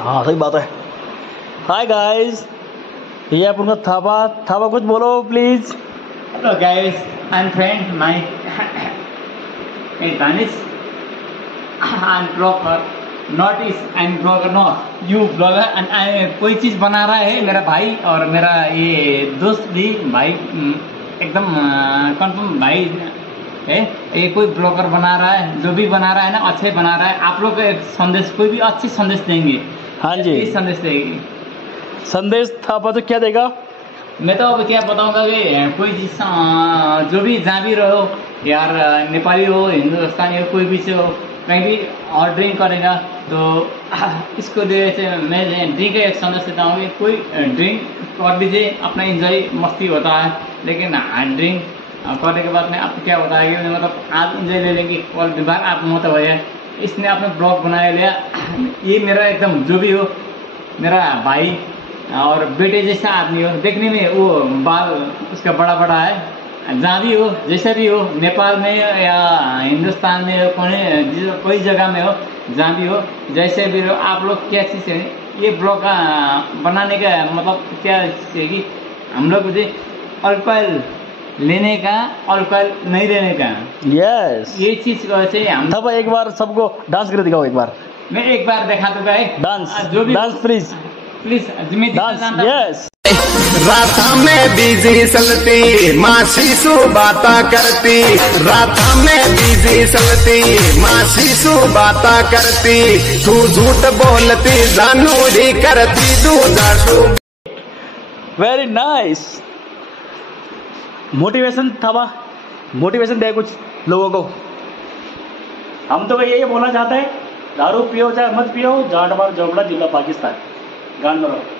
हाँ सही बात है। हाय गाइस, ये अपन का थापा। थापा कुछ बोलो please. Hello guys, I'm friend my Danish. I'm blogger, not is I'm blogger not you blogger and I कोई चीज बना रहा है मेरा भाई और मेरा ये दोस्त भी भाई एकदम कंफर्म भाई है। ये कोई ब्लॉगर बना रहा है, जो भी बना रहा है ना अच्छे बना रहा है। आप लोग एक संदेश कोई भी अच्छी संदेश देंगे। हाँ जी, संदेश देगी। संदेश थापा तो क्या देगा? मैं तो अब क्या बताऊंगा कि कोई चीज जो भी जहाँ भी रहो यार, नेपाली हो हिंदुस्तानी हो कोई भी से हो, कहीं भी और ड्रिंक करेगा तो इसको लिए मैं ड्रिंक का एक संदेश देता हूँ कि कोई ड्रिंक कर लीजिए, अपना एंजॉय मस्ती होता है, लेकिन ड्रिंक करने के बाद में आपको क्या होता है कि मतलब आज एंजॉय ले लेंगे और दिमाग आप मत हो जाए। इसने अपना ब्लॉग बनाया लिया। ये मेरा एकदम जो भी हो मेरा भाई और बेटे जैसा आदमी हो, देखने में वो बाल उसका बड़ा बड़ा है, जहाँ भी हो जैसा भी हो, नेपाल में या हिंदुस्तान में हो, कोई जगह में हो, जहाँ भी हो जैसे भी हो, आप लोग क्या चीज़ है ये ब्लॉग बनाने का मतलब क्या चीज़ है कि हम लोग मुझे अल्कोहल लेने का अल्कोहल नहीं लेने का। यस, ये चीज़ से हम थापा एक बार सबको डांस कर दिखाओ। एक बार मैं एक बार दिखा दूंगा डांस, जो भी dance please please dance. Yes, राता में बिजी चलती माँ शिशु बाता करती, राता में बिजी चलती माँ शिशु बाता करती, तू झूठ बोलती जानूरी करती तू जाशु। Very nice. मोटिवेशन थापा, मोटिवेशन दे कुछ लोगों को। हम तो यही बोलना चाहते हैं, दारू पियो चाहे मत पियो, जाट मार झोपड़ा जिला पाकिस्तान, गान में रहो।